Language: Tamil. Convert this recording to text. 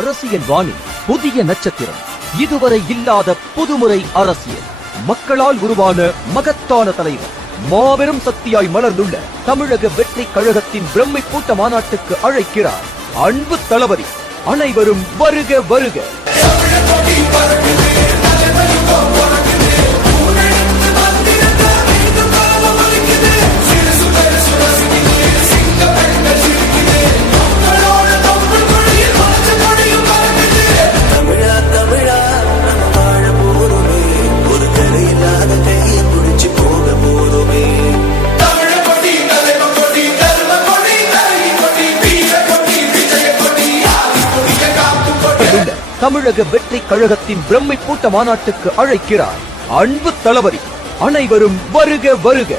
அரசியல் வாணி புதிய நட்சத்திரம். இதுவரை இல்லாத புதுமுறை அரசியல். மக்களால் உருவான மகத்தான தலைவர். மாபெரும் சக்தியாய் மலர்ந்துள்ள தமிழக வெற்றி கழகத்தின் பிரம்மை கூட்ட மாநாட்டுக்கு அழைக்கிறார் அன்பு தளபதி. அனைவரும் வருக வருக. தமிழக வெற்றி கழகத்தின் பிரம்மை கூட்ட மாநாட்டுக்கு அழைக்கிறார் அன்பு தளபதி. அனைவரும் வருக வருக.